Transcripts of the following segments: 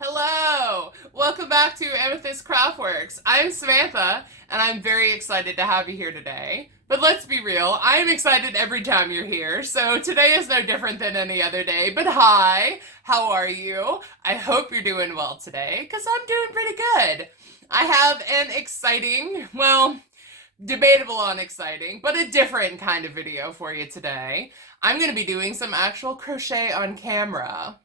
Hello! Welcome back to Amethyst Craftworks. I'm Samantha, and I'm very excited to have you here today. But let's be real, I am excited every time you're here, so today is no different than any other day. But hi, how are you? I hope you're doing well today, because I'm doing pretty good. I have an exciting, well, debatable on exciting, but a different kind of video for you today. I'm going to be doing some actual crochet on camera.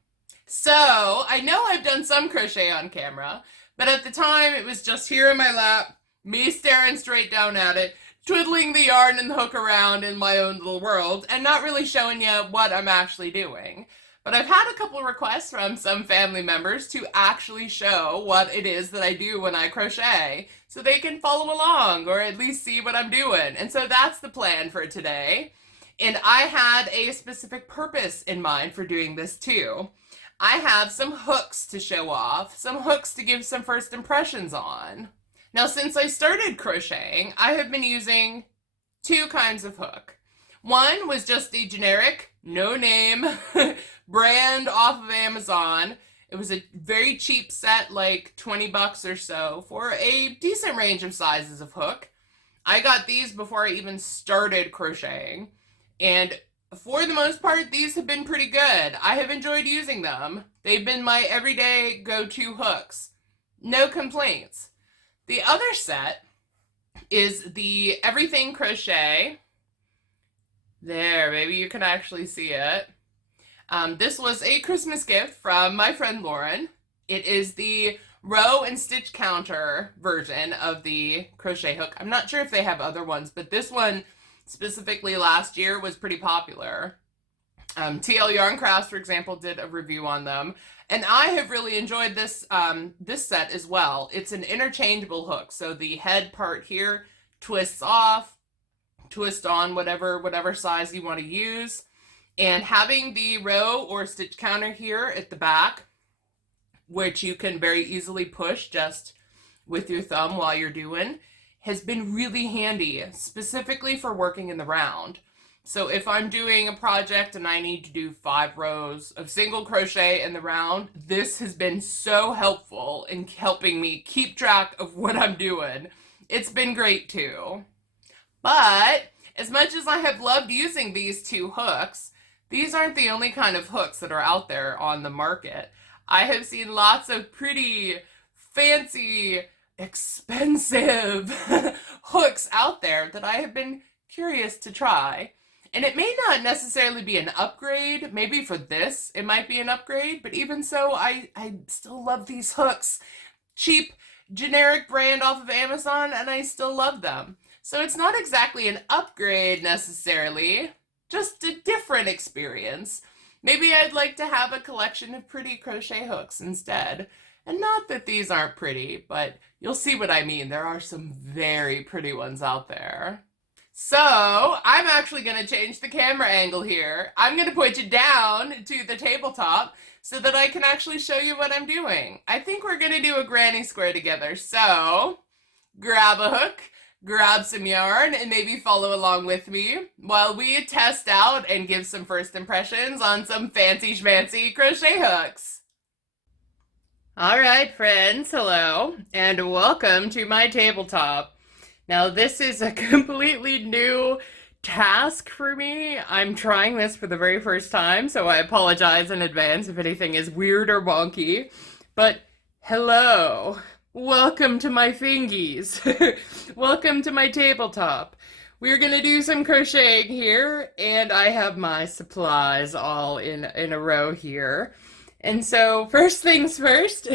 So, I know I've done some crochet on camera, but at the time it was just here in my lap, me staring straight down at it, twiddling the yarn and the hook around in my own little world, and not really showing you what I'm actually doing. But I've had a couple requests from some family members to actually show what it is that I do when I crochet, so they can follow along, or at least see what I'm doing. And so that's the plan for today. And I had a specific purpose in mind for doing this too. I have some hooks to show off, some hooks to give some first impressions on. Now, since I started crocheting, I have been using two kinds of hook. One was just a generic, no name brand off of Amazon. It was a very cheap set, like 20 bucks or so, for a decent range of sizes of hook. I got these before I even started crocheting, and for the most part, these have been pretty good. I have enjoyed using them. They've been my everyday go-to hooks. No complaints. The other set is the Everything Crochet. There, maybe you can actually see it. This was a Christmas gift from my friend Lauren. It is the row and stitch counter version of the crochet hook. I'm not sure if they have other ones, but this one specifically last year was pretty popular. TL Yarn Crafts, for example, did a review on them, and I have really enjoyed this this set as well. It's an interchangeable hook, so the head part here twists off, twist on whatever size you want to use, and having the row or stitch counter here at the back, which you can very easily push just with your thumb while you're doing, has been really handy, specifically for working in the round. So if I'm doing a project and I need to do 5 rows of single crochet in the round, this has been so helpful in helping me keep track of what I'm doing. It's been great too. But as much as I have loved using these two hooks, these aren't the only kind of hooks that are out there on the market. I have seen lots of pretty fancy, expensive hooks out there that I have been curious to try. And it may not necessarily be an upgrade. Maybe for this, it might be an upgrade. But even so, I still love these hooks. Cheap, generic brand off of Amazon, and I still love them. So it's not exactly an upgrade necessarily, just a different experience. Maybe I'd like to have a collection of pretty crochet hooks instead. And not that these aren't pretty, but you'll see what I mean. There are some very pretty ones out there. So, I'm actually going to change the camera angle here. I'm going to put you down to the tabletop so that I can actually show you what I'm doing. I think we're going to do a granny square together. So, grab a hook, grab some yarn, and maybe follow along with me while we test out and give some first impressions on some fancy schmancy crochet hooks. All right, friends, hello, and welcome to my tabletop. Now, this is a completely new task for me. I'm trying this for the very first time, so I apologize in advance if anything is weird or wonky. But hello, welcome to my fingies. Welcome to my tabletop. We're gonna do some crocheting here, and I have my supplies all in a row here. And so, first things first,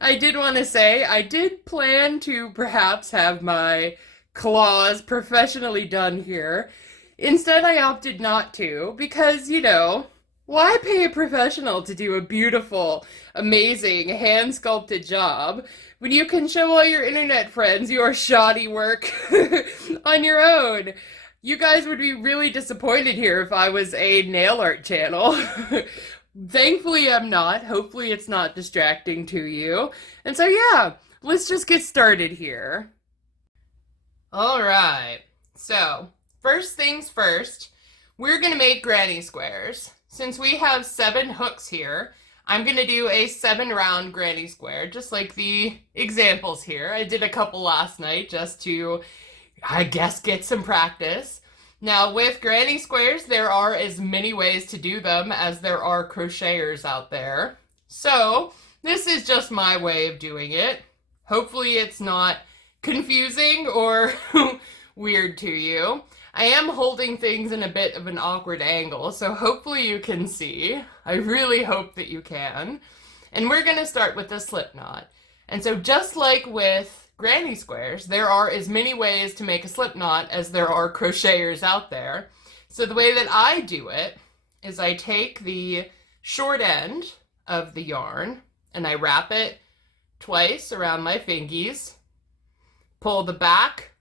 I did want to say I did plan to perhaps have my claws professionally done here. Instead, I opted not to because, you know, why pay a professional to do a beautiful, amazing, hand-sculpted job when you can show all your internet friends your shoddy work on your own? You guys would be really disappointed here if I was a nail art channel. Thankfully, I'm not. Hopefully, it's not distracting to you. And so, yeah, let's just get started here. All right. So, first things first, we're going to make granny squares. Since we have 7 hooks here, I'm going to do a 7-round granny square, just like the examples here. I did a couple last night just to, I guess, get some practice. Now, with granny squares, there are as many ways to do them as there are crocheters out there. So, this is just my way of doing it. Hopefully it's not confusing or weird to you. I am holding things in a bit of an awkward angle, so hopefully you can see. I really hope that you can. And we're going to start with the slip knot. And so just like with granny squares, there are as many ways to make a slip knot as there are crocheters out there. So the way that I do it is I take the short end of the yarn and I wrap it twice around my fingies, pull the back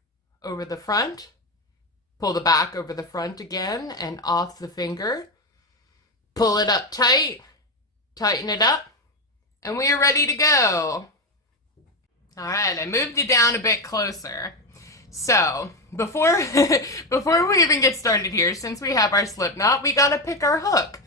over the front, pull the back over the front again and off the finger, pull it up tight, tighten it up, and we are ready to go. All right, I moved it down a bit closer. So before we even get started here, since we have our slip knot, we gotta pick our hook.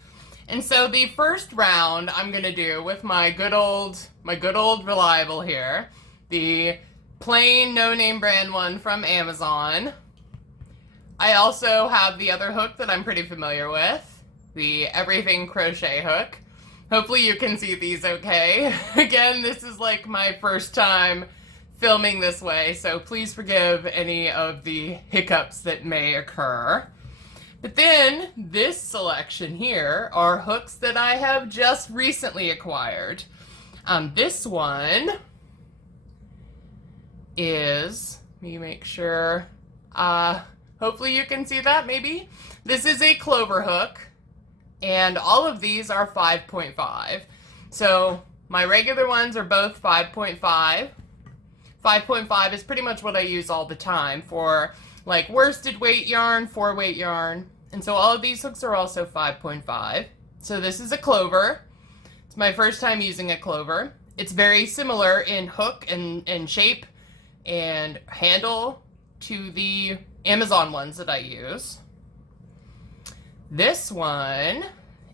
And so the first round I'm gonna do with my good old reliable here, the plain no-name brand one from Amazon. I also have the other hook that I'm pretty familiar with, the Everything Crochet hook. Hopefully you can see these okay. Again, this is like my first time filming this way, so please forgive any of the hiccups that may occur. But then, this selection here are hooks that I have just recently acquired. This one is, let me make sure, hopefully you can see that, maybe. This is a Clover Hook, and all of these are 5.5. So my regular ones are both 5.5. 5.5 is pretty much what I use all the time for like worsted weight yarn, 4-weight yarn. And so all of these hooks are also 5.5. So this is a Clover. It's my first time using a Clover. It's very similar in hook and shape and handle to the Amazon ones that I use. This one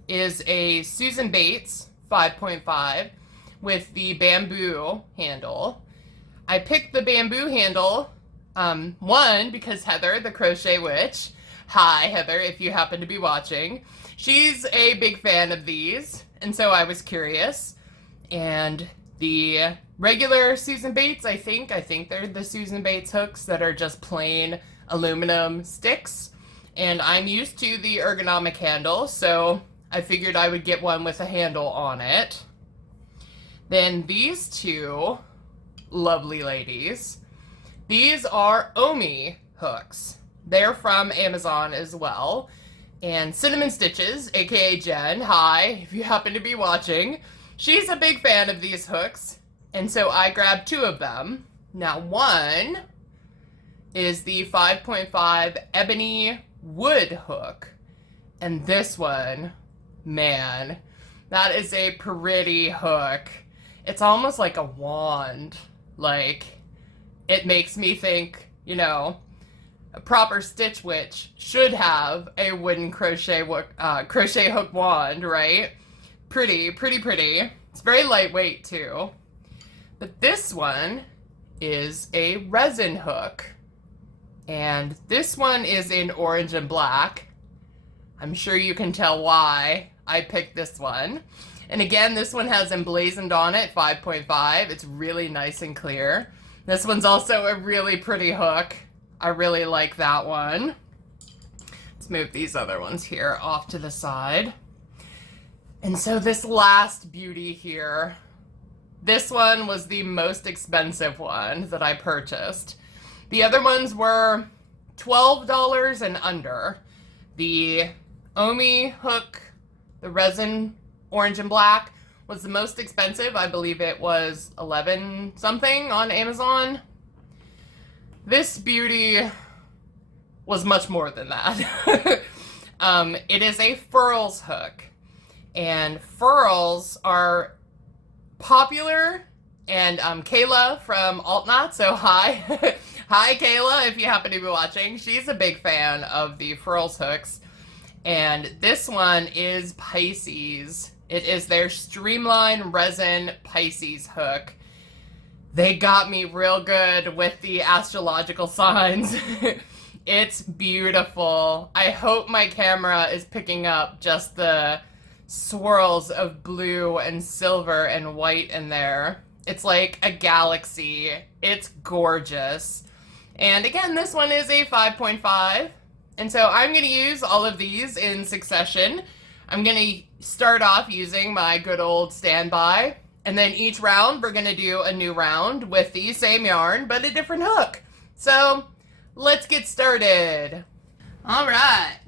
is a Susan Bates 5.5 with the bamboo handle. I picked the bamboo handle, one, because Heather, the Crochet Witch, hi Heather, if you happen to be watching, she's a big fan of these, and so I was curious. And the regular Susan Bates, I think they're the Susan Bates hooks that are just plain aluminum sticks. And I'm used to the ergonomic handle, so I figured I would get one with a handle on it. Then these two lovely ladies. These are Ommi hooks. They're from Amazon as well. And Cinnamon Stitches, aka Jen, hi, if you happen to be watching, she's a big fan of these hooks, and so I grabbed 2 of them. Now one is the 5.5 Ebony wood hook, and this one, man, that is a pretty hook. It's almost like a wand. Like, it makes me think, you know, a proper Stitch Witch should have a wooden crochet hook wand, right? Pretty. It's very lightweight too. But this one is a resin hook. And this one is in orange and black. I'm sure you can tell why I picked this one. And again, this one has emblazoned on it 5.5. It's really nice and clear. This one's also a really pretty hook. I really like that one. Let's move these other ones here off to the side. And so this last beauty here, this one was the most expensive one that I purchased. The other ones were $12 and under. The Ommi hook, the resin orange and black, was the most expensive. I believe it was 11 something on Amazon. This beauty was much more than that. It is a Furls hook, and Furls are popular, and Kayla from AltKnot, so hi. Hi Kayla, if you happen to be watching. She's a big fan of the Furls hooks, and this one is Pisces. It is their Streamline Resin Pisces hook. They got me real good with the astrological signs. It's beautiful. I hope my camera is picking up just the swirls of blue and silver and white in there. It's like a galaxy. It's gorgeous. And again, this one is a 5.5. And so I'm going to use all of these in succession. I'm going to start off using my good old standby. And then each round, we're going to do a new round with the same yarn, but a different hook. So let's get started. All right.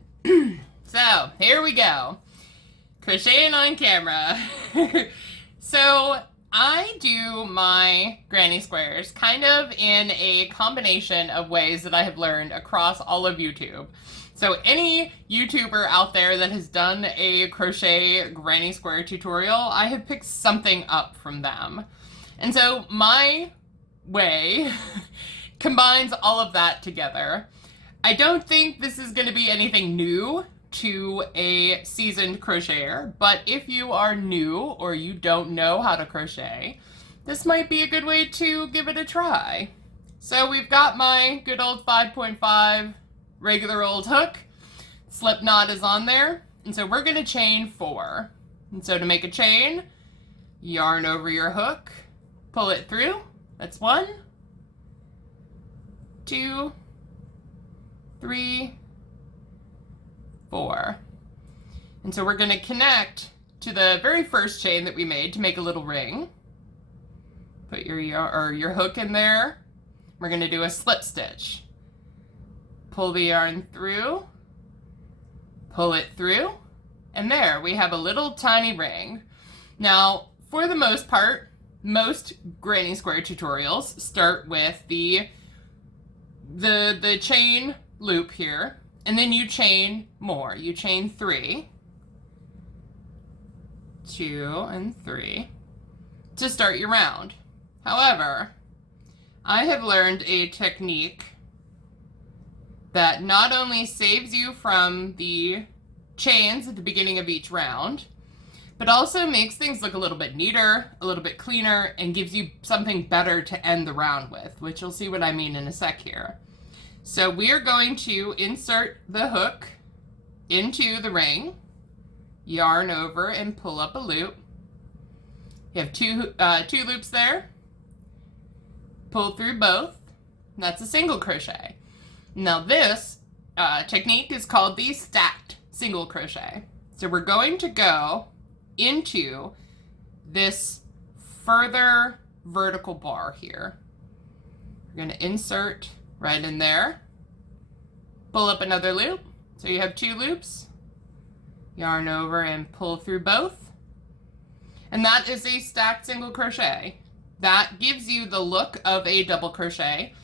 So here we go. Crocheting on camera. So I do my granny squares kind of in a combination of ways that I have learned across all of YouTube. So any YouTuber out there that has done a crochet granny square tutorial, I have picked something up from them. And so my way combines all of that together. I don't think this is going to be anything new to a seasoned crocheter, but if you are new or you don't know how to crochet, this might be a good way to give it a try. So we've got my good old 5.5 regular old hook. Slip knot is on there, and so we're going to chain 4. And so to make a chain, yarn over your hook, pull it through. That's 1, 2, 3, 4. And so we're going to connect to the very first chain that we made to make a little ring. Put your hook in there. We're going to do a slip stitch. Pull the yarn through, pull it through, and there we have a little tiny ring. Now, for the most part, most granny square tutorials start with the chain loop here. And then you chain more. You chain 3, 2, and 3 to start your round. However, I have learned a technique that not only saves you from the chains at the beginning of each round, but also makes things look a little bit neater, a little bit cleaner, and gives you something better to end the round with, which you'll see what I mean in a sec here. So we are going to insert the hook into the ring, yarn over and pull up a loop. You have two loops there. Pull through both. That's a single crochet. Now this technique is called the stacked single crochet. So we're going to go into this further vertical bar here. We're going to insert right in there, pull up another loop, so you have 2 loops, yarn over and pull through both, and that is a stacked single crochet. That gives you the look of a double crochet,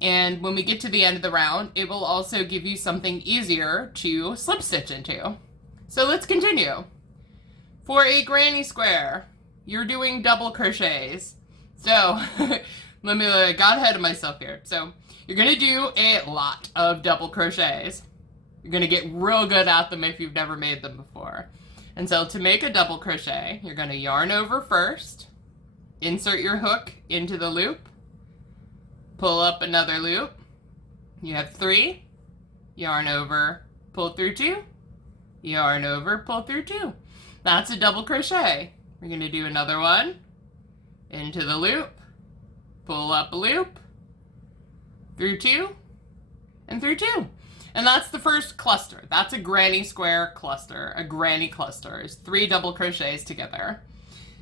and when we get to the end of the round, it will also give you something easier to slip stitch into. So let's continue. For a granny square, you're doing double crochets. So I got ahead of myself here. So you're going to do a lot of double crochets. You're going to get real good at them if you've never made them before. And so to make a double crochet, you're going to yarn over first, insert your hook into the loop, pull up another loop. You have 3, yarn over, pull through 2, yarn over, pull through 2. That's a double crochet. We're going to do another one, into the loop, pull up a loop, through 2, and through 2. And that's the first cluster. That's a granny square cluster. A granny cluster is 3 double crochets together.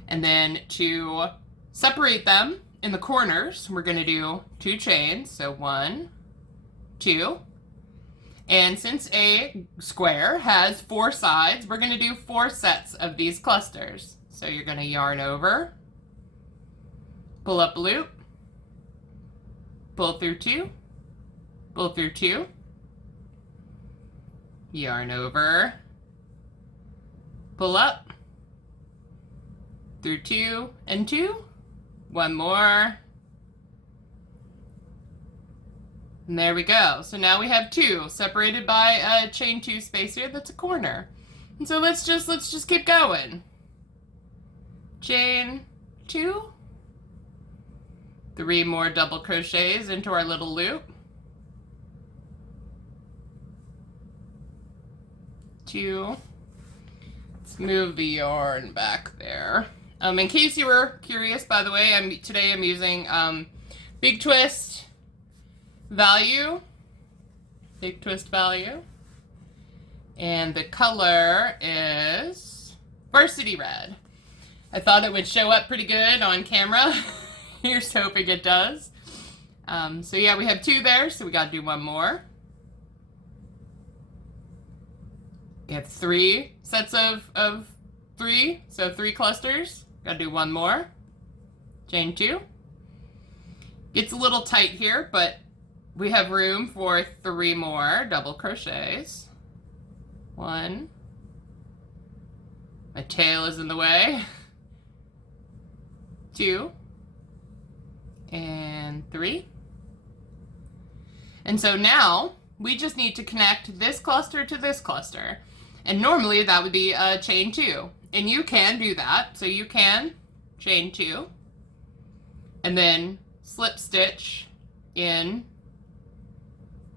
And then to separate them in the corners, we're going to do 2 chains. So 1, 2. And since a square has 4 sides, we're going to do 4 sets of these clusters. So you're going to yarn over, pull up a loop, pull through 2, pull through 2, yarn over, pull up, through 2 and 2, 1 more, and there we go. So now we have 2 separated by a chain 2 space here that's a corner. And so let's just keep going. chain 2, 3 more double crochets into our little loop, 2. Let's move the yarn back there. In case you were curious, by the way, today I'm using Big Twist Value, and the color is Varsity Red. I thought it would show up pretty good on camera. Here's hoping it does. So yeah, we have 2 there, so we gotta do 1 more. We have 3 sets of 3, so 3 clusters. Gotta do 1 more. Chain 2. Gets a little tight here, but we have room for 3 more double crochets. 1. My tail is in the way. 2. And 3. And so now we just need to connect this cluster to this cluster. And normally that would be a chain 2. And you can do that. So you can chain 2 and then slip stitch in.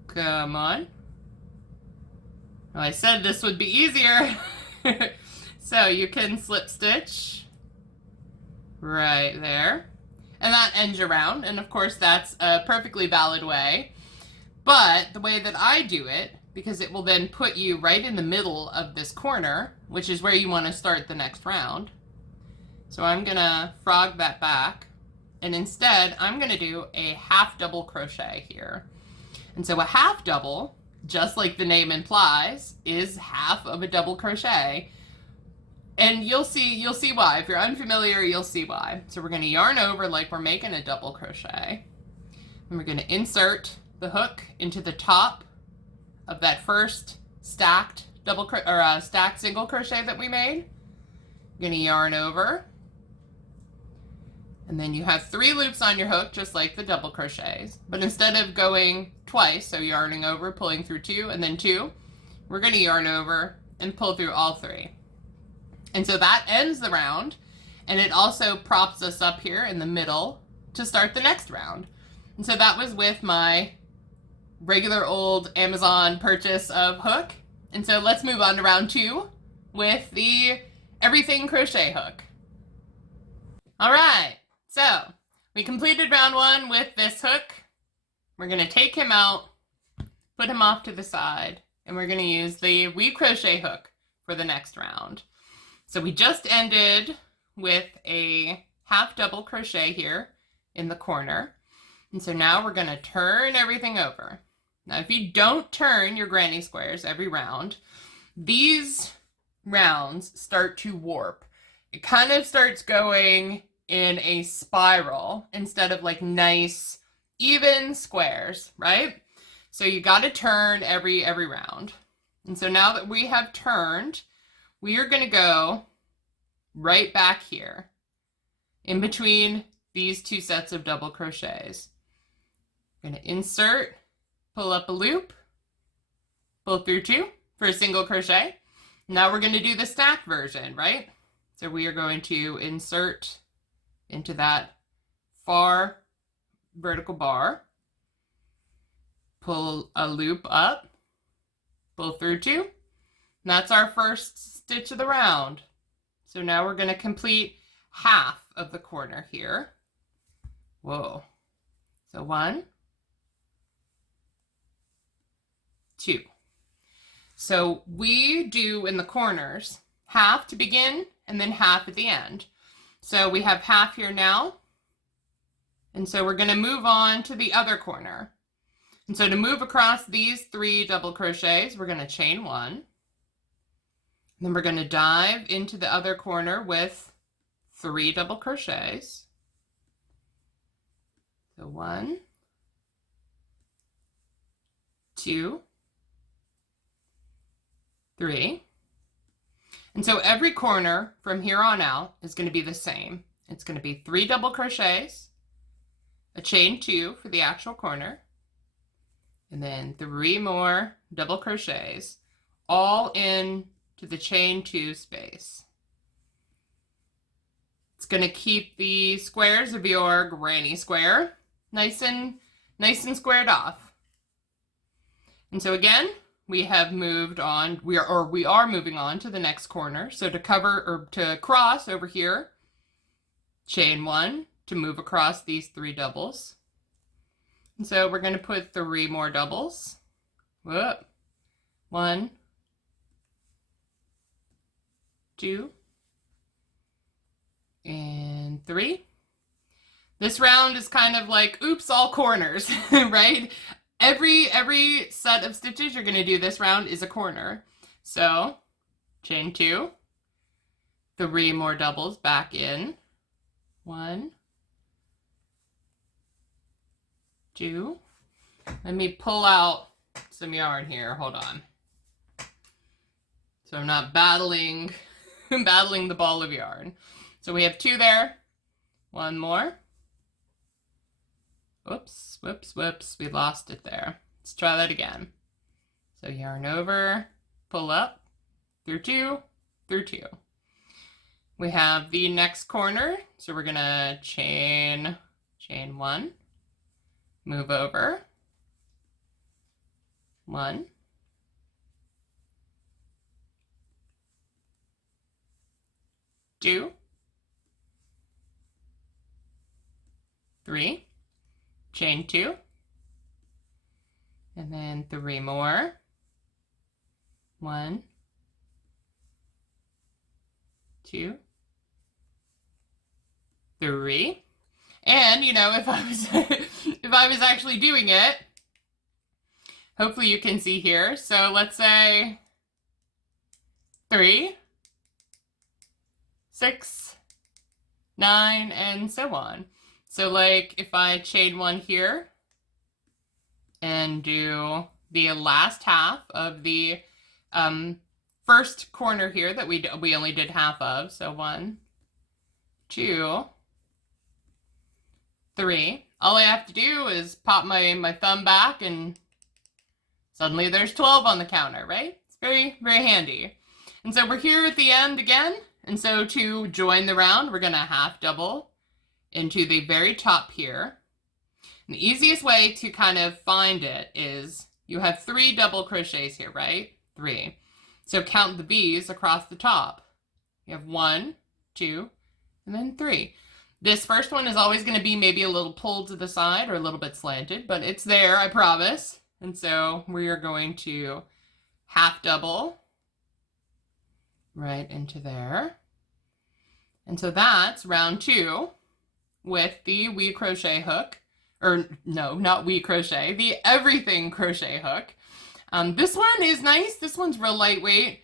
Come on. Well, I said this would be easier. So you can slip stitch right there. And that ends your round. And of course that's a perfectly valid way. But the way that I do it, because it will then put you right in the middle of this corner, which is where you want to start the next round. So I'm gonna frog that back, and instead I'm gonna do a half double crochet here. And so a half double, just like the name implies, is half of a double crochet. And you'll see why. If you're unfamiliar, you'll see why. So we're gonna yarn over like we're making a double crochet. And we're gonna insert the hook into the top of that first stacked stacked single crochet that we made. You're gonna yarn over, and then you have 3 loops on your hook, just like the double crochets. But instead of going twice, so yarning over, pulling through 2, and then 2, we're gonna yarn over and pull through all 3. And so that ends the round, and it also props us up here in the middle to start the next round. And so that was with my regular old Amazon purchase of hook. And so let's move on to round 2 with the Everything Crochet hook. All right, so we completed round 1 with this hook. We're gonna take him out, put him off to the side, and we're gonna use the Weave Crochet hook for the next round. So we just ended with a half double crochet here in the corner. And so now we're gonna turn everything over. Now, if you don't turn your granny squares every round, these rounds start to warp. It kind of starts going in a spiral instead of like nice, even squares, right? So you got to turn every round. And so now that we have turned, we are going to go right back here in between these 2 sets of double crochets. I'm going to insert, pull up a loop, pull through 2 for a single crochet. Now we're going to do the stacked version, right? So we are going to insert into that far vertical bar, pull a loop up, pull through 2. And that's our first stitch of the round. So now we're going to complete half of the corner here. Whoa. So 1, 2. So we do in the corners half to begin and then half at the end. So we have half here now. And so we're going to move on to the other corner. And so to move across these 3 double crochets, we're going to chain 1. Then we're going to dive into the other corner with 3 double crochets. So 1, 2, 3. And so every corner from here on out is going to be the same. It's going to be 3 double crochets, a chain 2 for the actual corner, and then 3 more double crochets, all in to the chain 2 space. It's going to keep the squares of your granny square nice and squared off. And so again, we have moved on, we are moving on to the next corner. So to cover, or to cross over here, chain 1 to move across these 3 doubles. And so we're going to put 3 more doubles. Whoop. 1, 2, and 3. This round is kind of like, oops, all corners, right? Every set of stitches you're going to do this round is a corner. So chain 2, 3 more doubles back in. 1, 2. Let me pull out some yarn here. Hold on. So I'm not battling the ball of yarn. So we have 2 there. 1 more. Whoops, whoops, whoops. We lost it there. Let's try that again. So yarn over, pull up, through 2, through 2. We have the next corner. So we're gonna chain 1, move over, 1, 2, 3, chain 2, and then 3 more. 1, 2, 3. And you know, if I was actually doing it, hopefully you can see here. So let's say 3, 6, 9, and so on. So like if I chain 1 here and do the last half of the first corner here that we only did half of. So 1, 2, 3. All I have to do is pop my thumb back and suddenly there's 12 on the counter, right? It's very, very handy. And so we're here at the end again. And so to join the round, we're going to half double into the very top here. And the easiest way to kind of find it is you have 3 double crochets here, right? 3. So count the V's across the top. You have 1, 2, and then 3. This first one is always going to be maybe a little pulled to the side or a little bit slanted, but it's there, I promise. And so we are going to half double right into there. And so that's round 2 with the wee crochet hook, or no, not wee crochet, the Everything Crochet hook. This one is nice. This one's real lightweight.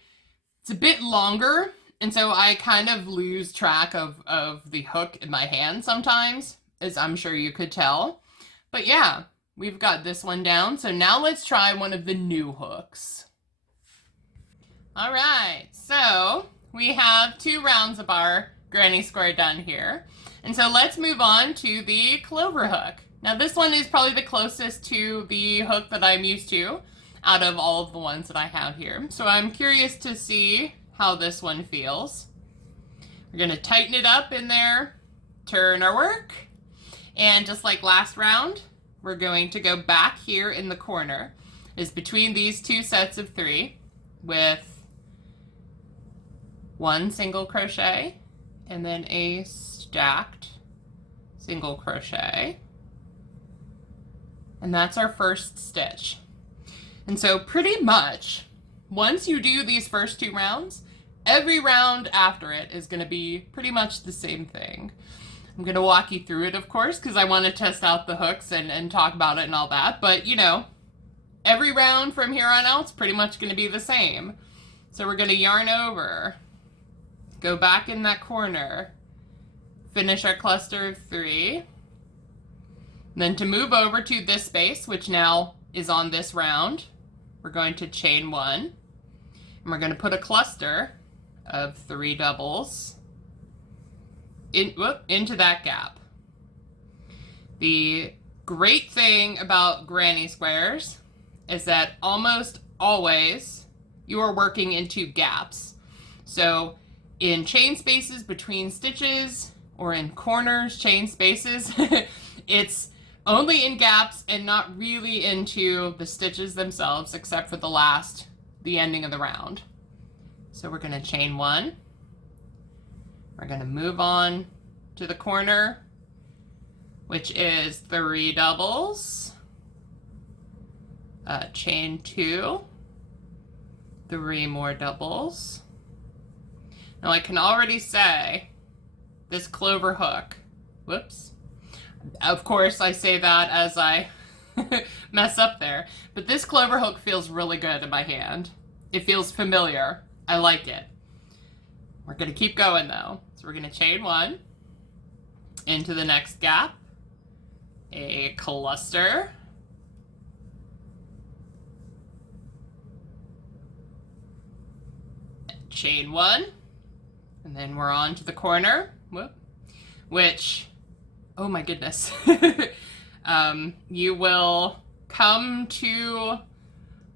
It's a bit longer, and so I kind of lose track of the hook in my hand sometimes, as I'm sure you could tell. But yeah, we've got this one down. So now let's try one of the new hooks. All right, so we have 2 rounds of our granny square done here. And so let's move on to the Clover Hook. Now this one is probably the closest to the hook that I'm used to out of all of the ones that I have here. So I'm curious to see how this one feels. We're going to tighten it up in there, turn our work, and just like last round, we're going to go back here in the corner, is between these 2 sets of 3 with 1 single crochet and then a stacked single crochet. And that's our first stitch. And so pretty much once you do these first 2 rounds, every round after it is going to be pretty much the same thing. I'm going to walk you through it, of course, because I want to test out the hooks and talk about it and all that. But, you know, every round from here on out is pretty much going to be the same. So we're going to yarn over, go back in that corner, finish our cluster of 3. Then to move over to this space, which now is on this round, we're going to chain 1. And we're going to put a cluster of 3 doubles into that gap. The great thing about granny squares is that almost always you are working into gaps. So in chain spaces between stitches, or in corners, chain spaces. It's only in gaps and not really into the stitches themselves, except for the ending of the round. So we're going to chain 1. We're going to move on to the corner, which is 3 doubles, chain 2, 3 more doubles. Now I can already say this Clover Hook, whoops, of course I say that as I mess up there, but this Clover Hook feels really good in my hand. It feels familiar. I like it. We're going to keep going though. So we're going to chain 1 into the next gap, a cluster, chain 1, and then we're on to the corner, which, oh my goodness, you will come to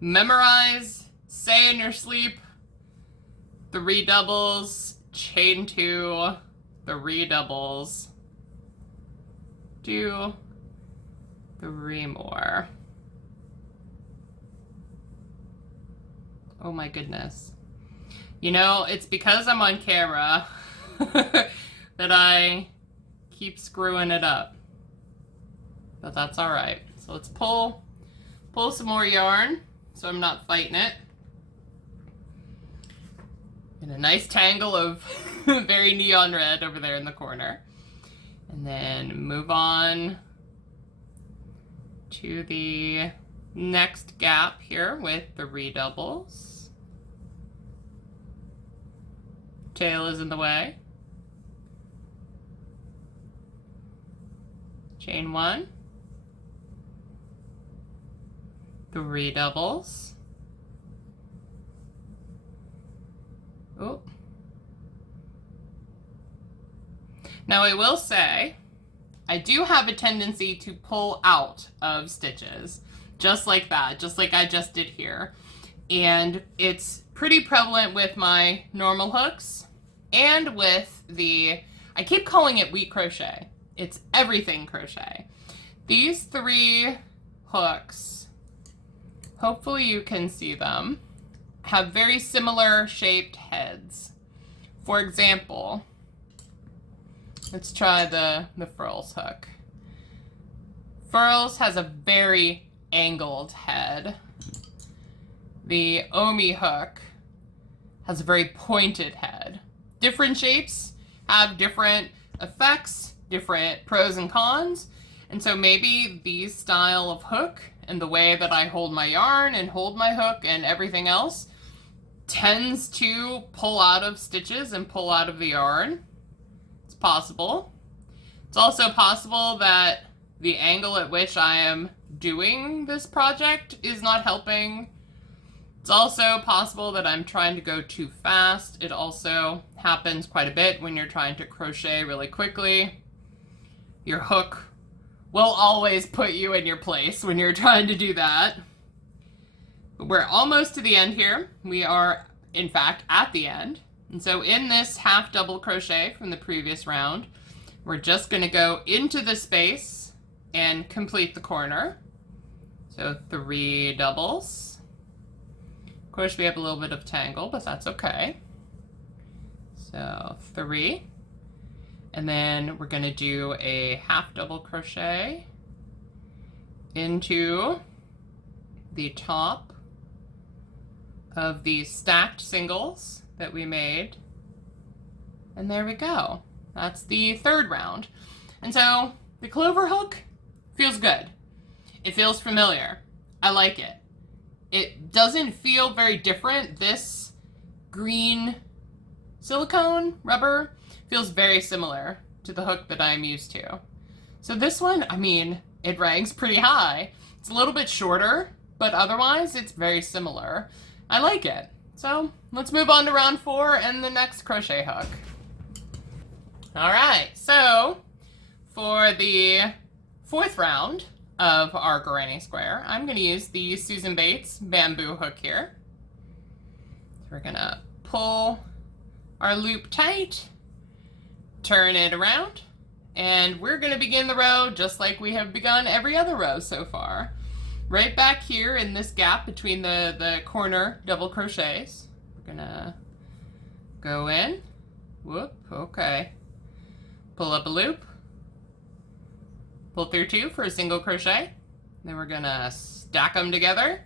memorize, say in your sleep, 3 doubles, chain 2, 3 doubles, do 3 more. Oh my goodness. You know, it's because I'm on camera that I keep screwing it up. But that's all right. So let's pull some more yarn so I'm not fighting it. And a nice tangle of very neon red over there in the corner. And then move on to the next gap here with 3 doubles. Tail is in the way. Chain 1. 3 doubles. Oh. Now I will say, I do have a tendency to pull out of stitches, just like that, just like I just did here. And it's pretty prevalent with my normal hooks and with I keep calling it wheat crochet. It's Everything Crochet. These 3 hooks, hopefully you can see them, have very similar shaped heads. For example, let's try the Furls hook. Furls has a very angled head. The Ommi hook has a very pointed head. Different shapes have different effects, different pros and cons, and so maybe these style of hook and the way that I hold my yarn and hold my hook and everything else tends to pull out of stitches and pull out of the yarn. It's possible. It's also possible that the angle at which I am doing this project is not helping. It's also possible that I'm trying to go too fast. It also happens quite a bit when you're trying to crochet really quickly. Your hook will always put you in your place when you're trying to do that. But we're almost to the end here. We are, in fact, at the end. And so in this half double crochet from the previous round, we're just going to go into the space and complete the corner. So 3 doubles. Of course, we have a little bit of tangle, but that's okay. So 3. And then we're going to do a half double crochet into the top of these stacked singles that we made. And there we go. That's the 3rd round. And so the Clover Hook feels good. It feels familiar. I like it. It doesn't feel very different. This green silicone rubber feels very similar to the hook that I'm used to. So this one, I mean, it ranks pretty high. It's a little bit shorter, but otherwise it's very similar. I like it. So let's move on to round 4 and the next crochet hook. All right, so for the 4th round of our granny square, I'm going to use the Susan Bates bamboo hook here. So we're going to pull our loop tight. turn it around, and we're going to begin the row just like we have begun every other row so far. Right back here in this gap between the corner double crochets, we're going to go in, whoop, okay, pull up a loop, pull through 2 for a single crochet, then we're going to stack them together.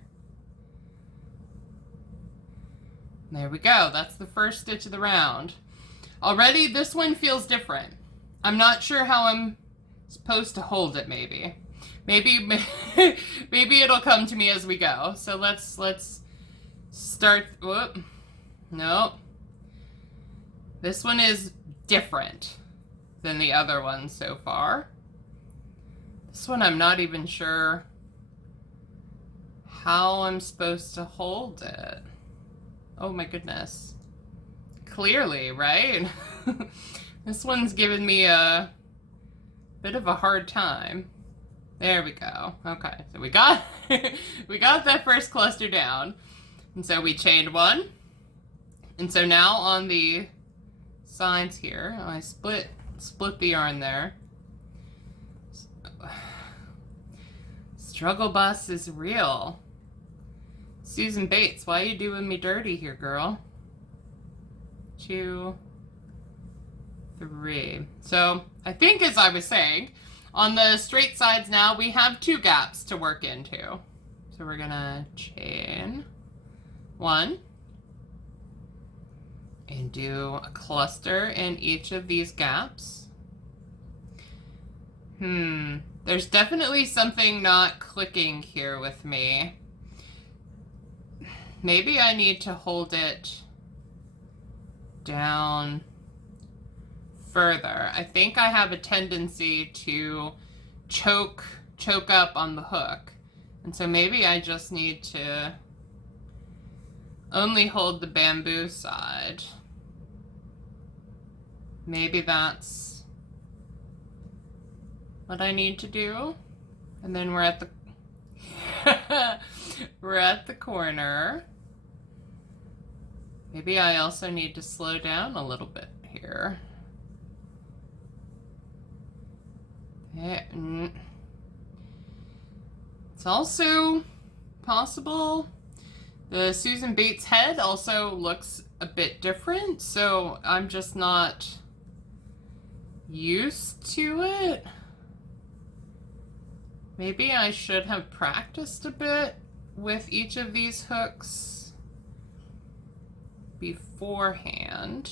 There we go, that's the first stitch of the round. Already this one feels different. I'm not sure how I'm supposed to hold it, maybe. Maybe it'll come to me as we go. So let's start, whoop, nope. This one is different than the other ones so far. This one I'm not even sure how I'm supposed to hold it. Oh my goodness. Clearly, right? This one's given me a bit of a hard time. There we go. Okay, so we got we got that first cluster down. And so we chained 1. And so now on the sides here, I split the yarn there. Struggle bus is real. Susan Bates, why are you doing me dirty here, girl? 2, 3. So I think, as I was saying, on the straight sides now we have 2 gaps to work into. So we're gonna chain 1 and do a cluster in each of these gaps. There's definitely something not clicking here with me. Maybe I need to hold it down further. I think I have a tendency to choke up on the hook. And so maybe I just need to only hold the bamboo side. Maybe that's what I need to do. And then we're at the we're at the corner. Maybe I also need to slow down a little bit here. It's also possible the Susan Bates head also looks a bit different, so I'm just not used to it. Maybe I should have practiced a bit with each of these hooks beforehand.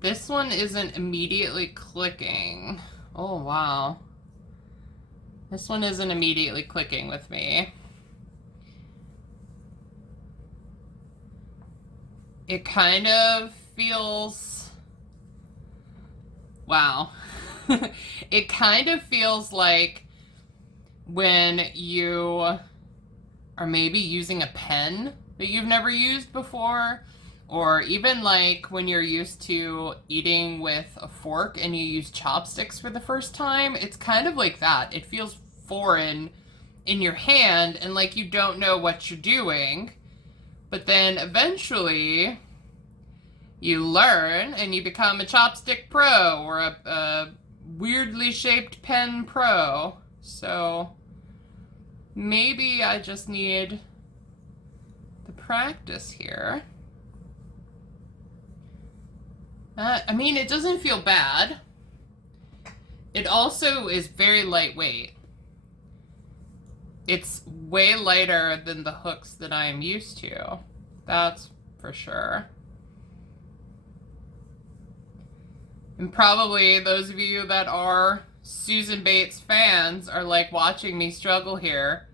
This one isn't immediately clicking. Oh, wow. This one isn't immediately clicking with me. It kind of feels... Wow. It kind of feels like when you are maybe using a pen that you've never used before, or even like when you're used to eating with a fork and you use chopsticks for the first time. It's kind of like that. It feels foreign in your hand and like you don't know what you're doing, but then eventually you learn and you become a chopstick pro or a weirdly shaped pen pro. So maybe I just need the practice here. I mean, it doesn't feel bad. It also is very lightweight. It's way lighter than the hooks that I'm used to. That's for sure. And probably those of you that are Susan Bates fans are like watching me struggle here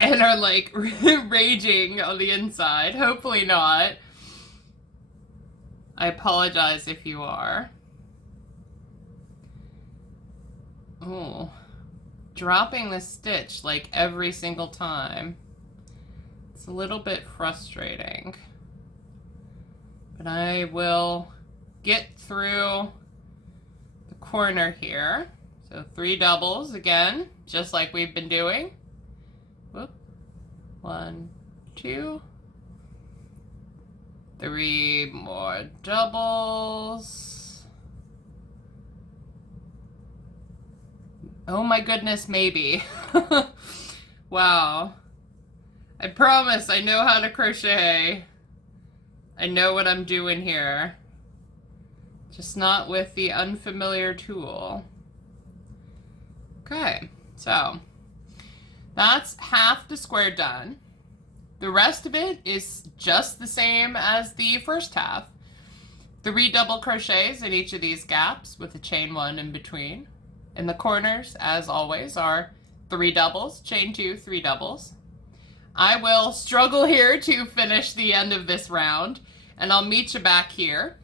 and are like raging on the inside. Hopefully not. I apologize if you are. Oh, dropping the stitch like every single time. It's a little bit frustrating. But I will get through the corner here. So 3 doubles again, just like we've been doing. Whoop. 1, 2. 3 more doubles. Oh my goodness, maybe. Wow. I promise I know how to crochet. I know what I'm doing here. Just not with the unfamiliar tool. Okay, so that's half the square done. The rest of it is just the same as the first half. 3 double crochets in each of these gaps with a chain 1 in between. In the corners, as always, are 3 doubles, chain 2, 3 doubles. I will struggle here to finish the end of this round, and I'll meet you back here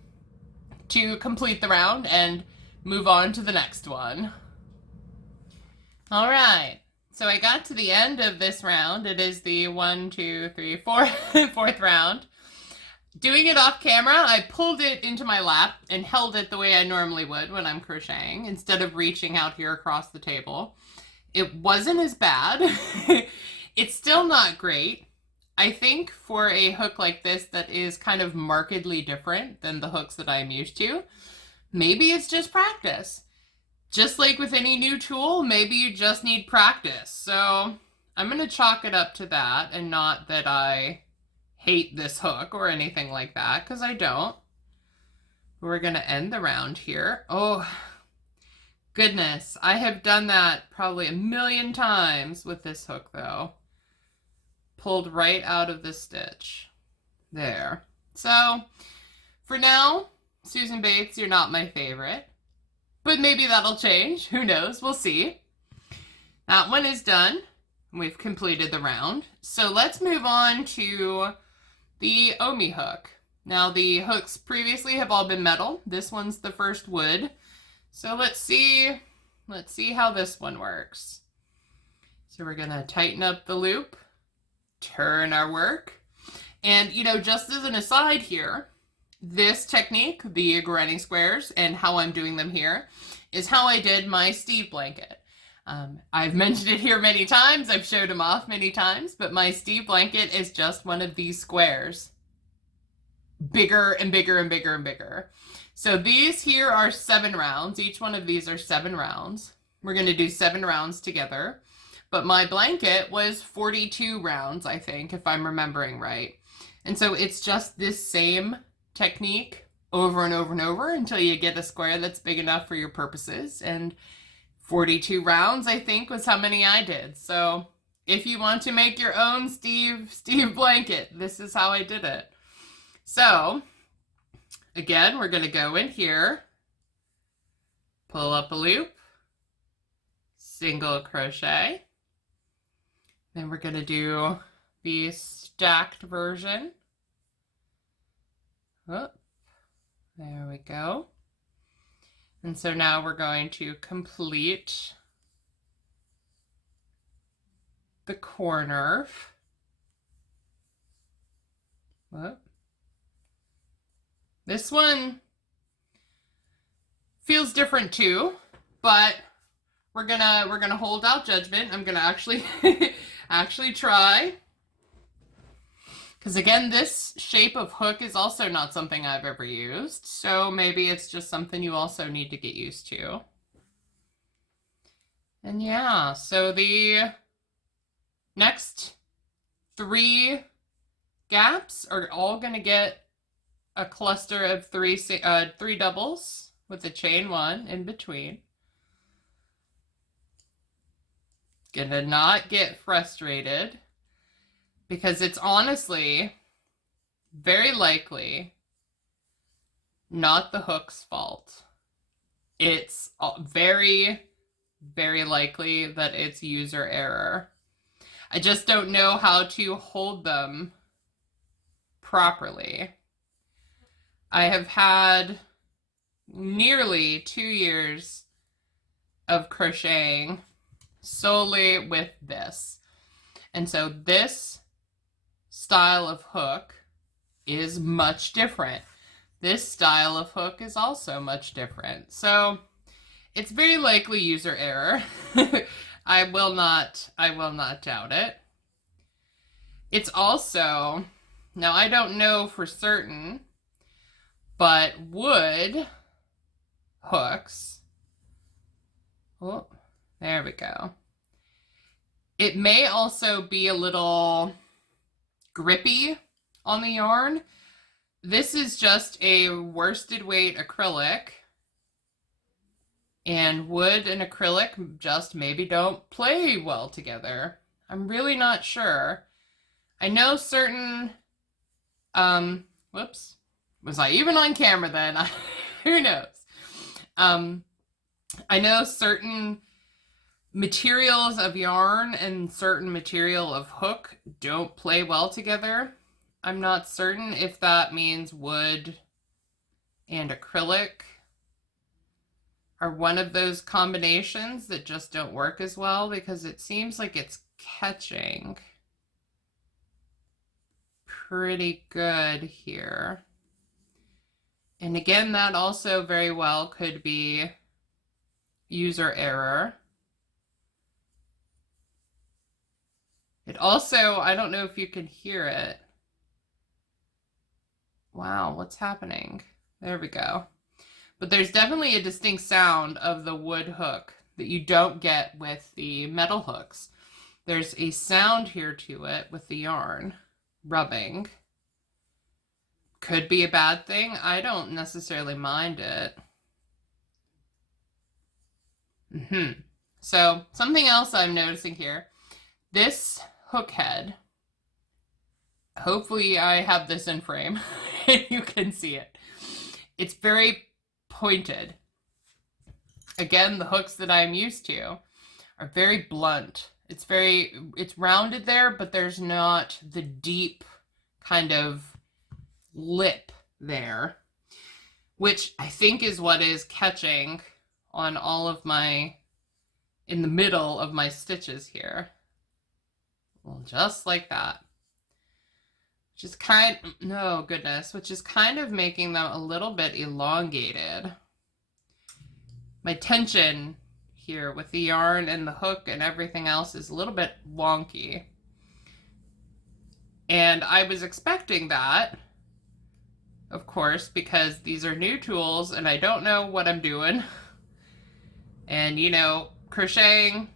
to complete the round and move on to the next one. All right, so I got to the end of this round. It is the 1, 2, 3, 4, fourth round. Doing it off camera, I pulled it into my lap and held it the way I normally would when I'm crocheting, instead of reaching out here across the table. It wasn't as bad. It's still not great. I think for a hook like this that is kind of markedly different than the hooks that I'm used to, maybe it's just practice. Just like with any new tool, maybe you just need practice. So I'm going to chalk it up to that, and not that I hate this hook or anything like that, because I don't. We're going to end the round here. Oh, goodness. I have done that probably a million times with this hook, though. Pulled right out of the stitch. There. So, for now, Susan Bates, you're not my favorite. But maybe that'll change. Who knows? We'll see. That one is done. We've completed the round. So let's move on to the Ommi hook. Now, the hooks previously have all been metal. This one's the first wood. So let's see how this one works. So we're going to tighten up the loop, turn our work. And, you know, just as an aside here, this technique, the granny squares, and how I'm doing them here, is how I did my Steve blanket. I've mentioned it here many times, I've showed them off many times, but my Steve blanket is just one of these squares. Bigger and bigger and bigger and bigger. So these here are 7 rounds. Each one of these are 7 rounds. We're going to do 7 rounds together. But my blanket was 42 rounds, I think, if I'm remembering right. And so it's just this same technique over and over and over until you get a square that's big enough for your purposes. And 42 rounds, I think, was how many I did. So if you want to make your own Steve blanket, this is how I did it. So again, we're going to go in here, pull up a loop, single crochet. Then we're going to do the stacked version. Oh, there we go. And so now we're going to complete the corner. Whoop. This one feels different too, but we're gonna hold out judgment. I'm gonna actually try. Because again, this shape of hook is also not something I've ever used, so maybe it's just something you also need to get used to. And yeah, so the next 3 gaps are all going to get a cluster of 3 doubles with a chain 1 in between. Gonna not get frustrated, because it's honestly very likely not the hook's fault. It's very, very likely that it's user error. I just don't know how to hold them properly. I have had nearly 2 years of crocheting solely with this. And so this style of hook is much different. This style of hook is also much different. So it's very likely user error. I will not doubt it. It's also, Now, I don't know for certain, but wood hooks, oh, there we go. It may also be a little grippy on the yarn. This is just a worsted weight acrylic, and wood and acrylic just maybe don't play well together. I'm really not sure. I know certain, whoops, was I even on camera then? Who knows? I know certain materials of yarn and certain material of hook don't play well together. I'm not certain if that means wood and acrylic are one of those combinations that just don't work as well, because it seems like it's catching pretty good here. And again, that also very well could be user error. It also, I don't know if you can hear it. Wow, what's happening? There we go. But there's definitely a distinct sound of the wood hook that you don't get with the metal hooks. There's a sound here to it with the yarn rubbing. Could be a bad thing. I don't necessarily mind it. So something else I'm noticing here, this hook head, hopefully I have this in frame and you can see it. It's very pointed. Again, the hooks that I'm used to are very blunt. It's rounded there, but there's not the deep kind of lip there, which I think is what is catching on all of my, in the middle of my stitches here. Well, just like that. Which is no goodness, which is kind of making them a little bit elongated. My tension here with the yarn and the hook and everything else is a little bit wonky. And I was expecting that, of course, because these are new tools and I don't know what I'm doing. And you know, crocheting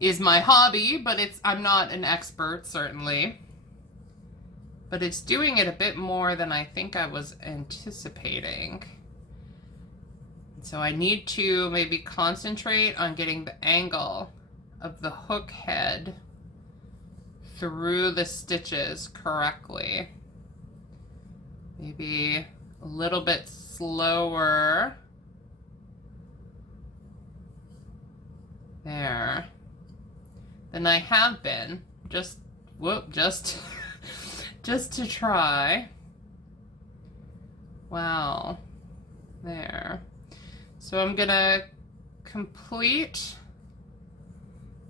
is my hobby, but I'm not an expert, certainly. But it's doing it a bit more than I think I was anticipating. So I need to maybe concentrate on getting the angle of the hook head through the stitches correctly. Maybe a little bit slower. There. Than I have been. Just to try. Wow. There. So I'm gonna complete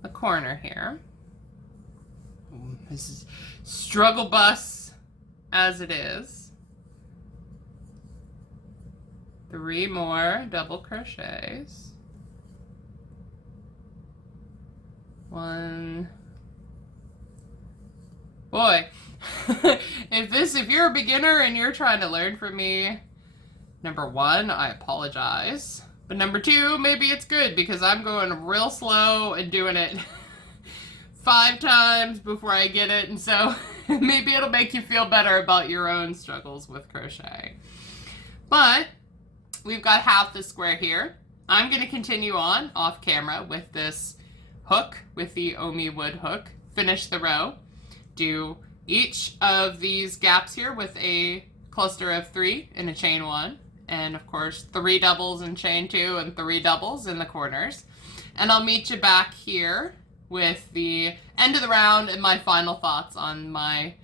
the corner here. This is struggle bus as it is. 3 more double crochets. 1. Boy, if you're a beginner and you're trying to learn from me, number 1, I apologize. But number 2, maybe it's good because I'm going real slow and doing it 5 times before I get it. And so maybe it'll make you feel better about your own struggles with crochet. But we've got half the square here. I'm going to continue on off camera with this hook, with the Ommi wood hook, finish the row, do each of these gaps here with a cluster of 3 in a chain 1, and of course 3 doubles in chain 2 and 3 doubles in the corners. And I'll meet you back here with the end of the round and my final thoughts on my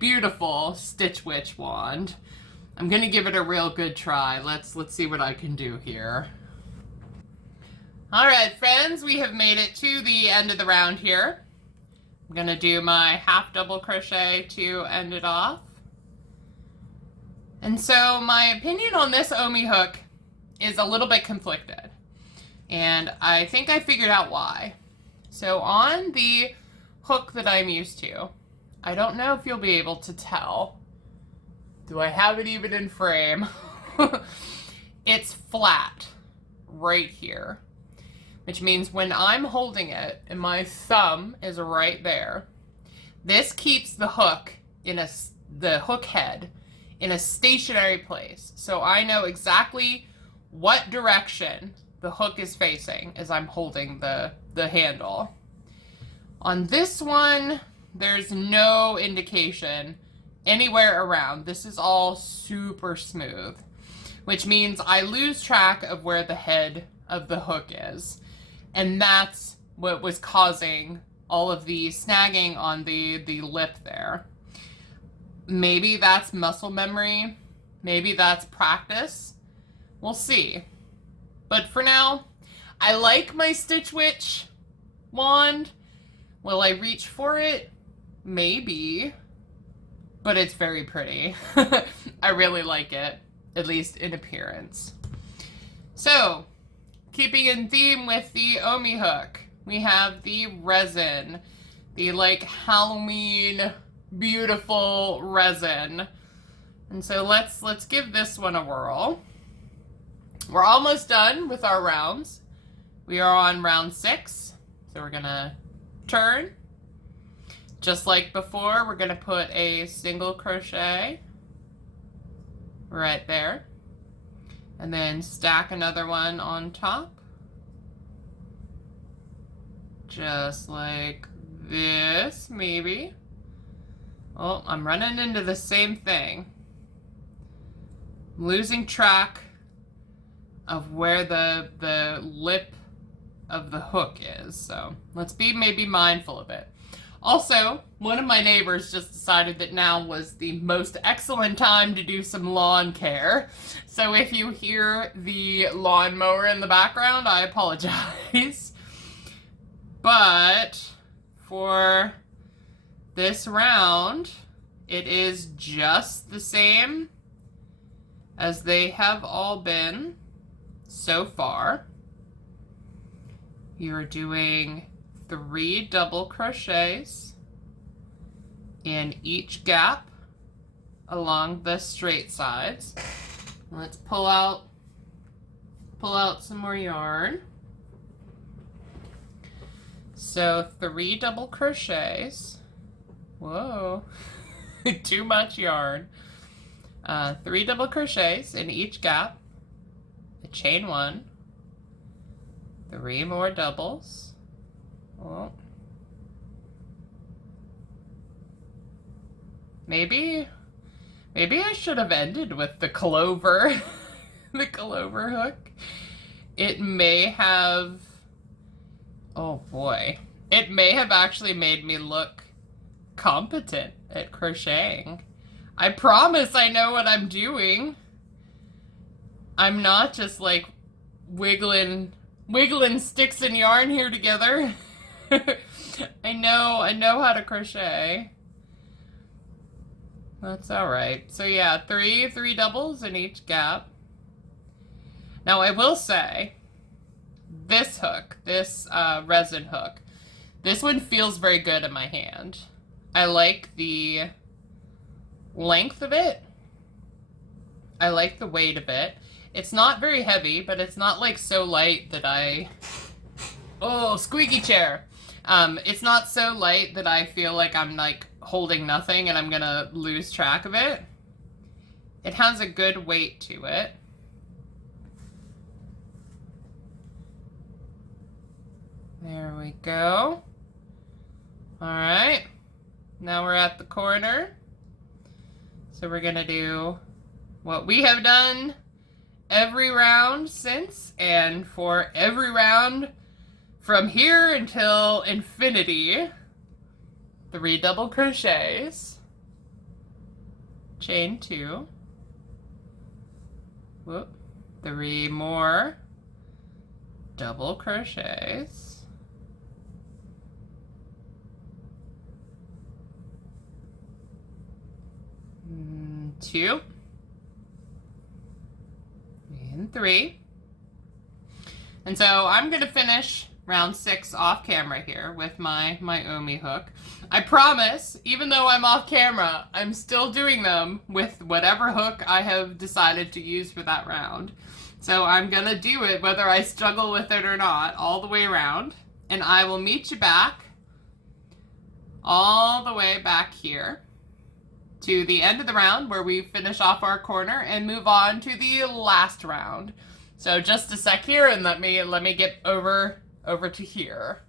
beautiful Stitch Witch wand. I'm gonna give it a real good try. Let's see what I can do here. All right, friends, we have made it to the end of the round here. I'm gonna do my half double crochet to end it off. And so my opinion on this Ommi hook is a little bit conflicted. And I think I figured out why. So on the hook that I'm used to, I don't know if you'll be able to tell. Do I have it even in frame? It's flat right here, which means when I'm holding it and my thumb is right there, this keeps the hook in the hook head in a stationary place. So I know exactly what direction the hook is facing as I'm holding the handle. On this one, there's no indication anywhere around. This is all super smooth, which means I lose track of where the head of the hook is. And that's what was causing all of the snagging on the lip there. Maybe that's muscle memory. Maybe that's practice. We'll see. But for now, I like my Stitch Witch wand. Will I reach for it? Maybe. But it's very pretty. I really like it, at least in appearance. So, keeping in theme with the Ommi hook, we have the resin. The like Halloween beautiful resin. And so let's give this one a whirl. We're almost done with our rounds. We are on round 6. So we're gonna turn. Just like before, we're gonna put a single crochet right there. And then stack another one on top. Just like this, maybe. Oh, I'm running into the same thing. I'm losing track of where the lip of the hook is. So let's be maybe mindful of it. Also, one of my neighbors just decided that now was the most excellent time to do some lawn care. So if you hear the lawnmower in the background, I apologize. But for this round, it is just the same as they have all been so far. You're doing 3 double crochets in each gap along the straight sides. Let's pull out some more yarn. So 3 double crochets. Whoa, too much yarn. 3 double crochets in each gap. A chain 1. 3 more doubles. Oh. Maybe I should have ended with the Clover, the Clover hook. It may have, oh boy, it may have actually made me look competent at crocheting. I promise I know what I'm doing. I'm not just like wiggling sticks and yarn here together. I know how to crochet. That's all right. So yeah, three doubles in each gap. Now I will say, this hook, this resin hook, this one feels very good in my hand. I like the length of it. I like the weight of it. It's not very heavy, but it's not like so light that oh, squeaky chair. It's not so light that I feel like I'm like holding nothing and I'm gonna lose track of it. It has a good weight to it. There we go. All right, now we're at the corner. So we're gonna do what we have done every round since, and for every round from here until infinity. 3 double crochets, chain 2, whoop, 3 more double crochets, 2, and 3. And so I'm going to finish round 6 off camera here with my Ommi hook. I promise, even though I'm off camera, I'm still doing them with whatever hook I have decided to use for that round. So I'm gonna do it whether I struggle with it or not, all the way around. And I will meet you back all the way back here to the end of the round where we finish off our corner and move on to the last round. So just a sec here and let me get over to here.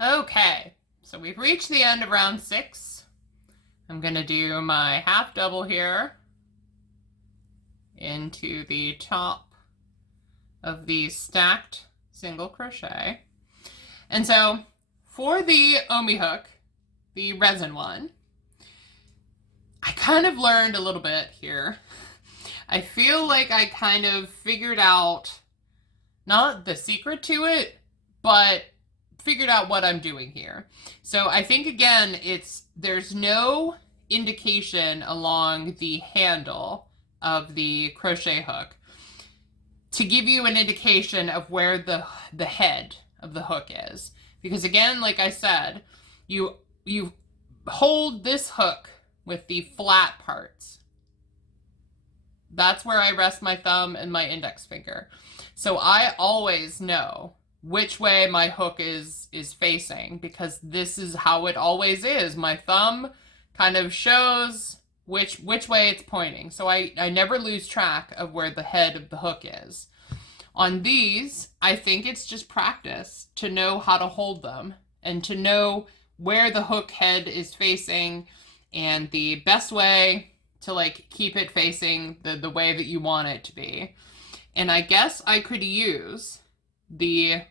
Okay, so we've reached the end of round 6. I'm gonna do my half double here into the top of the stacked single crochet. And so for the Ommi hook, the resin one, I kind of learned a little bit here. I feel like I kind of figured out, not the secret to it, but figured out what I'm doing here. So I think, again, there's no indication along the handle of the crochet hook to give you an indication of where the head of the hook is. Because again, like I said, you hold this hook with the flat parts. That's where I rest my thumb and my index finger. So I always know which way my hook is facing, because this is how it always is. My thumb kind of shows which way it's pointing. So I never lose track of where the head of the hook is. On these, I think it's just practice to know how to hold them and to know where the hook head is facing and the best way to like keep it facing the way that you want it to be. And I guess I could use the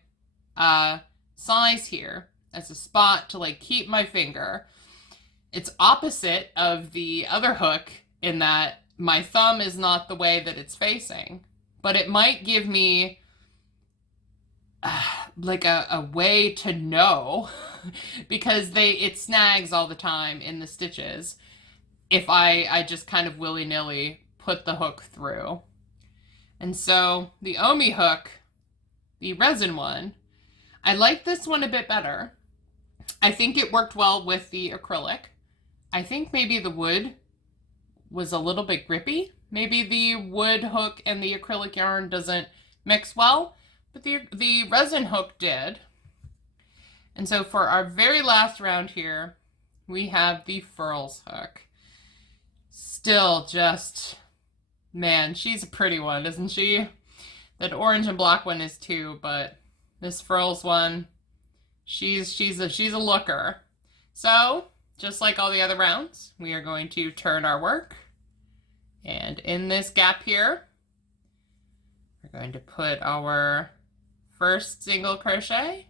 size here as a spot to like keep my finger. It's opposite of the other hook in that my thumb is not the way that it's facing, but it might give me like a way to know because it snags all the time in the stitches if I just kind of willy-nilly put the hook through. And so the Ommi hook, the resin one, I like this one a bit better. I think it worked well with the acrylic. I think maybe the wood was a little bit grippy. Maybe the wood hook and the acrylic yarn doesn't mix well, but the resin hook did. And so for our very last round here, we have the Furls hook. Still just, man, she's a pretty one, isn't she? That orange and black one is too, but this Furls one, she's a looker. So, just like all the other rounds, we are going to turn our work. And in this gap here, we're going to put our first single crochet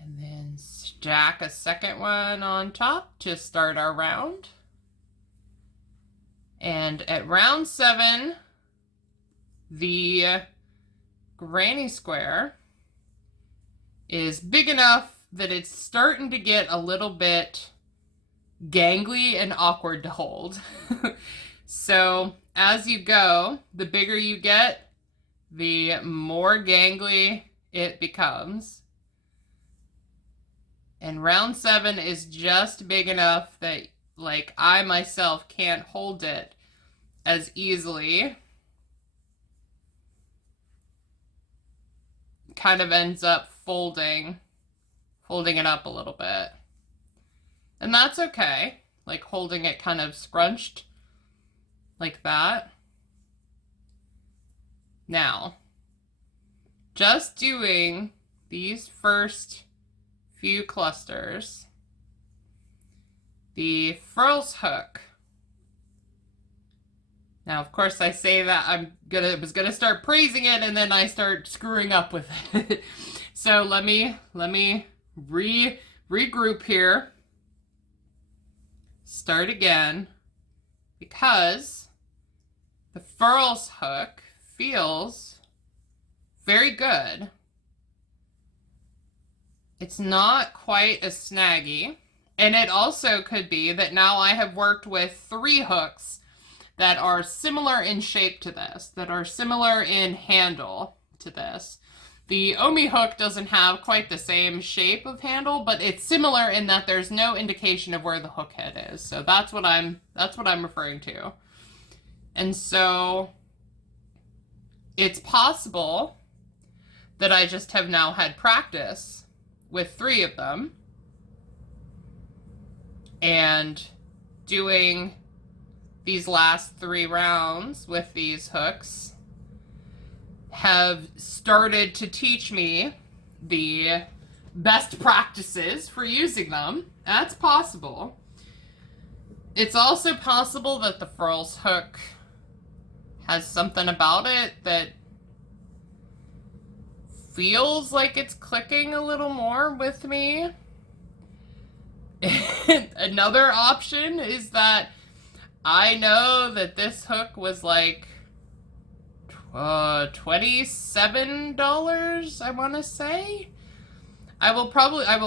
and then stack a second one on top to start our round. And at round 7, the granny square is big enough that it's starting to get a little bit gangly and awkward to hold. So as you go, the bigger you get, the more gangly it becomes. And round 7 is just big enough that like I myself can't hold it as easily. Kind of ends up folding it up a little bit. And that's okay. Like holding it kind of scrunched like that. Now, just doing these first few clusters, the Furls hook. Now, of course, I say that I was gonna start praising it, and then I start screwing up with it. So let me regroup here. Start again, because the Furls hook feels very good. It's not quite as snaggy. And it also could be that now I have worked with 3 hooks that are similar in shape to this, that are similar in handle to this. The Ommi hook doesn't have quite the same shape of handle, but it's similar in that there's no indication of where the hook head is. So that's what I'm referring to. And so it's possible that I just have now had practice with 3 of them and doing these last 3 rounds with these hooks have started to teach me the best practices for using them. That's possible. It's also possible that the Furls hook has something about it that feels like it's clicking a little more with me. Another option is that I know that this hook was like $27, I want to say. I will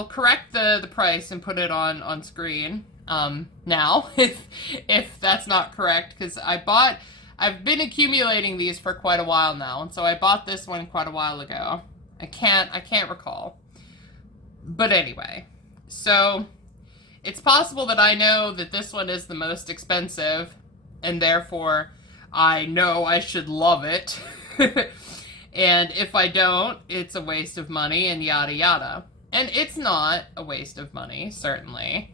correct the price and put it on screen now if that's not correct, because I've been accumulating these for quite a while now, and so I bought this one quite a while ago. I can't recall. But anyway, so it's possible that I know that this one is the most expensive, and therefore I know I should love it. And if I don't, it's a waste of money and yada yada. And it's not a waste of money, certainly,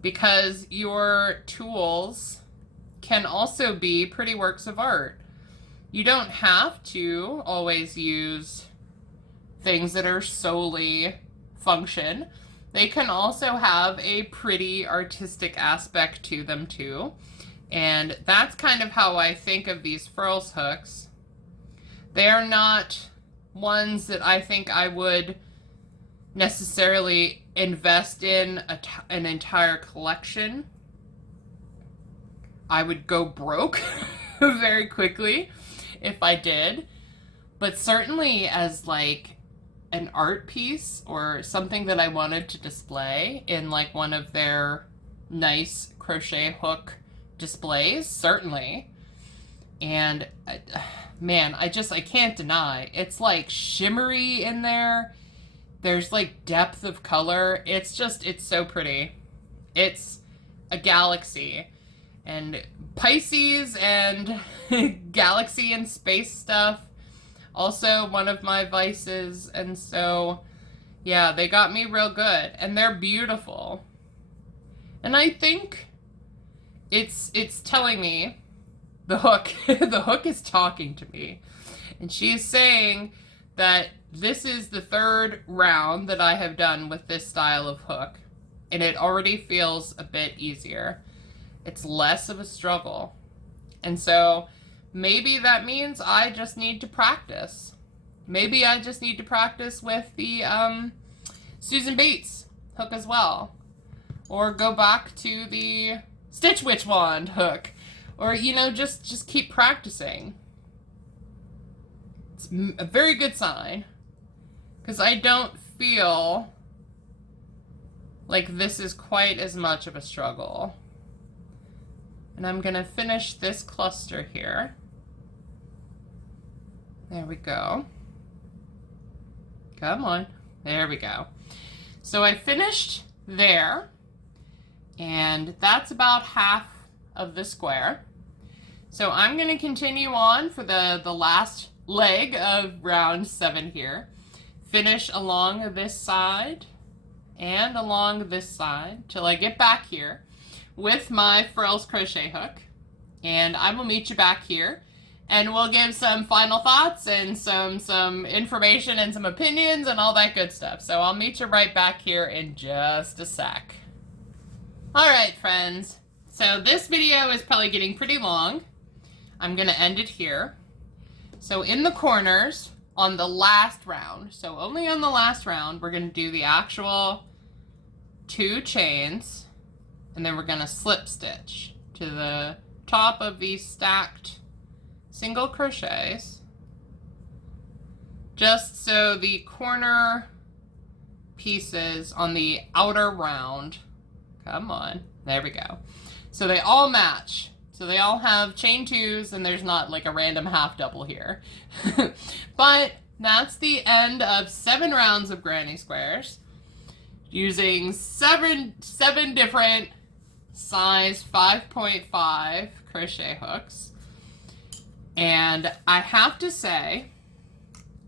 because your tools can also be pretty works of art. You don't have to always use things that are solely function. They can also have a pretty artistic aspect to them too. And that's kind of how I think of these Furls hooks. They're not ones that I think I would necessarily invest in an entire collection. I would go broke very quickly if I did. But certainly as like an art piece or something that I wanted to display in like one of their nice crochet hook displays, certainly. And man, I can't deny, it's like shimmery in there. There's like depth of color. It's so pretty. It's a galaxy. And Pisces and galaxy and space stuff, also one of my vices. And so, yeah, they got me real good. And they're beautiful. And I think it's telling me, the hook, the hook is talking to me. And she is saying that this is the 3rd round that I have done with this style of hook. And it already feels a bit easier. It's less of a struggle. And so maybe that means I just need to practice. Maybe I just need to practice with the Susan Bates hook as well. Or go back to the Stitch Witch Wand hook. Or, you know, just keep practicing. It's a very good sign. Because I don't feel like this is quite as much of a struggle. And I'm going to finish this cluster here. There we go. Come on. There we go. So I finished there. And that's about half of the square. So I'm going to continue on for the last leg of round 7 here. Finish along this side and along this side till I get back here with my Furls crochet hook. And I will meet you back here and we'll give some final thoughts and some information and some opinions and all that good stuff. So I'll meet you right back here in just a sec. Alright friends, so this video is probably getting pretty long. I'm going to end it here. So in the corners on the last round, so only on the last round, we're going to do the actual 2 chains, and then we're going to slip stitch to the top of these stacked single crochets, just so the corner pieces on the outer round, come on, there we go, so they all match. So they all have chain 2s and there's not like a random half double here. But that's the end of 7 rounds of granny squares using seven different size 5.5 crochet hooks. And I have to say,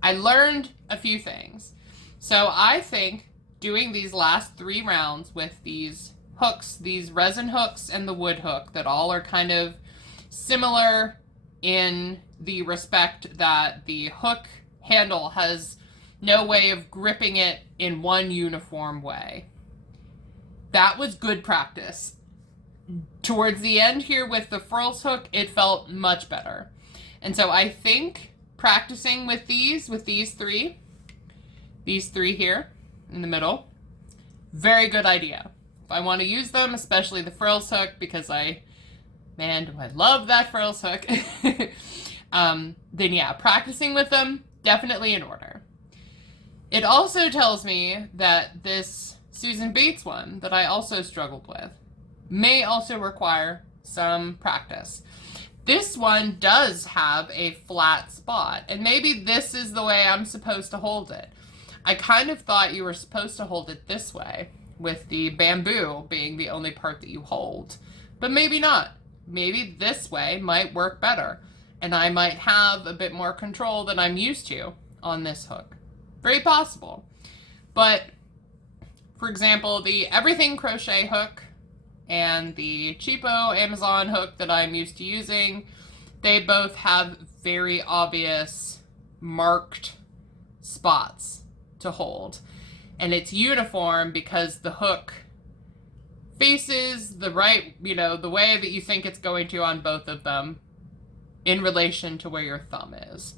I learned a few things. So I think doing these last 3 rounds with these hooks, these resin hooks and the wood hook that all are kind of similar in the respect that the hook handle has no way of gripping it in one uniform way. That was good practice. Towards the end here with the Furls hook, it felt much better. And so I think practicing with these three here in the middle, very good idea. If I want to use them, especially the Furls hook, because man, do I love that Furls hook, then yeah, practicing with them, definitely in order. It also tells me that this Susan Bates one that I also struggled with may also require some practice. This one does have a flat spot, and maybe this is the way I'm supposed to hold it. I kind of thought you were supposed to hold it this way, with the bamboo being the only part that you hold. But maybe not. Maybe this way might work better, and I might have a bit more control than I'm used to on this hook. Very possible. But, for example, the Everything Crochet hook and the cheapo Amazon hook that I'm used to using, they both have very obvious marked spots to hold. And it's uniform because the hook faces the right, the way that you think it's going to on both of them in relation to where your thumb is.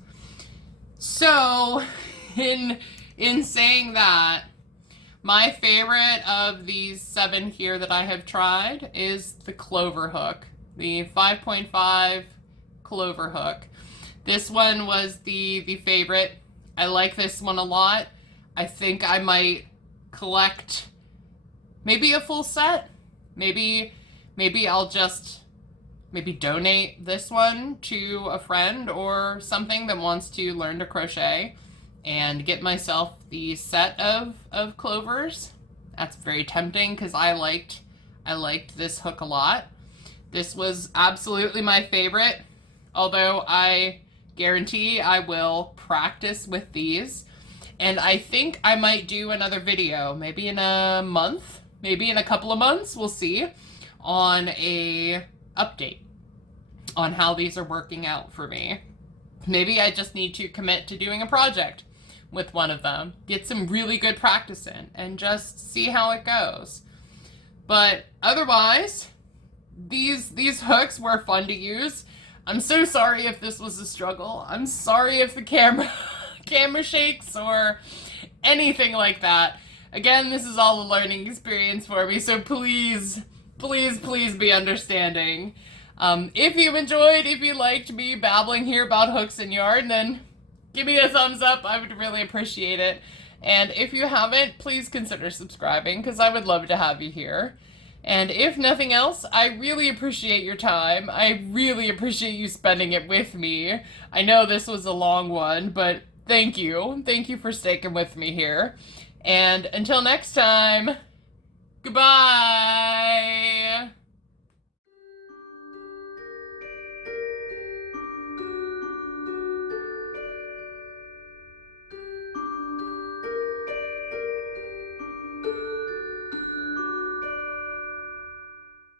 So, in saying that, my favorite of these 7 here that I have tried is the Clover Hook, the 5.5 Clover Hook. This one was the favorite. I like this one a lot. I think I might collect maybe a full set. Maybe I'll just donate this one to a friend or something that wants to learn to crochet and get myself the set of clovers. That's very tempting because I liked this hook a lot. This was absolutely my favorite, although I guarantee I will practice with these. And I think I might do another video, maybe in a month, maybe in a couple of months, we'll see, on a update on how these are working out for me. Maybe I just need to commit to doing a project with one of them, get some really good practice in, and just see how it goes. But otherwise, these hooks were fun to use. I'm so sorry if this was a struggle. I'm sorry if the camera shakes or anything like that. Again, this is all a learning experience for me, so please be understanding. If you enjoyed, if you liked me babbling here about hooks and yarn, then give me a thumbs up. I would really appreciate it. And if you haven't, please consider subscribing because I would love to have you here. And if nothing else, I really appreciate your time. I really appreciate you spending it with me. I know this was a long one, but thank you. Thank you for sticking with me here. And until next time, goodbye!